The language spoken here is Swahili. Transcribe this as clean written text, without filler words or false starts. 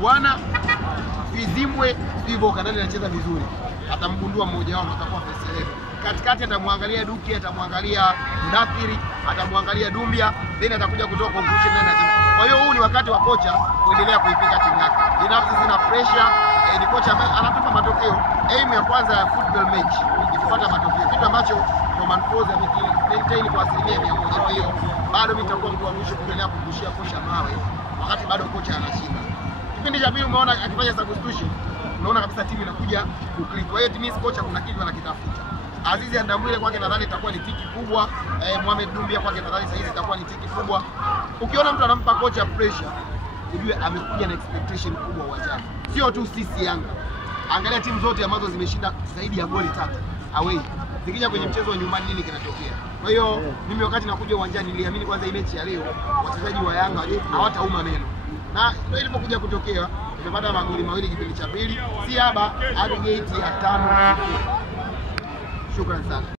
Bwana Vizimbwe hivyo kanani anacheza vizuri. Atamgundua mmoja wao atakuwa face 11. Katikati atamwangalia Duki, atamwangalia Mdathiri, atamwangalia Dumbia, then atakuja kutoa conclusion nani anacheza. Kwa hiyo huu ni wakati wa kocha kuendelea kuipika timu yake. Binafsi sina pressure, ni kocha ambaye anatupa matokeo. Aim ya kwanza ya football match ni kupata matokeo. Kitu ambacho Romain Folz amekili kwa 100%. Kwa hiyo bado mimi nitakuwa mtu wa mwisho kuendelea kumbushia kocha mawe wakati bado kocha anashinda. Kipindi cha pili umeona akifanya substitution, unaona kabisa timu inakuja kuklik. Kwa hiyo timu kocha kuna kitu anakitafuta. Azizi Ndambwile kwake nadhani itakuwa ni tiki kubwa. Mohamed Dumbia kwake nadhani sasa hizi itakuwa ni tiki kubwa. Ukiona mtu anampa kocha pressure, ujue amekuja na expectation kubwa uwanjani. Sio tu sisi Yanga. Angalia timu zote ambazo zimeshinda zaidi ya goli 3 away. Zikija kwenye mchezo wa nyumbani nini kinatokea. Kwa hiyo mimi wakati nakuja uwanjani niliamini kwanza hii mechi ya leo wachezaji wa Yanga hawatauma meno. Na ndio ilipokuja kutokea, tumepata magoli mawili kipindi cha pili. Si haba aggregate ya 5. Shukrani sana.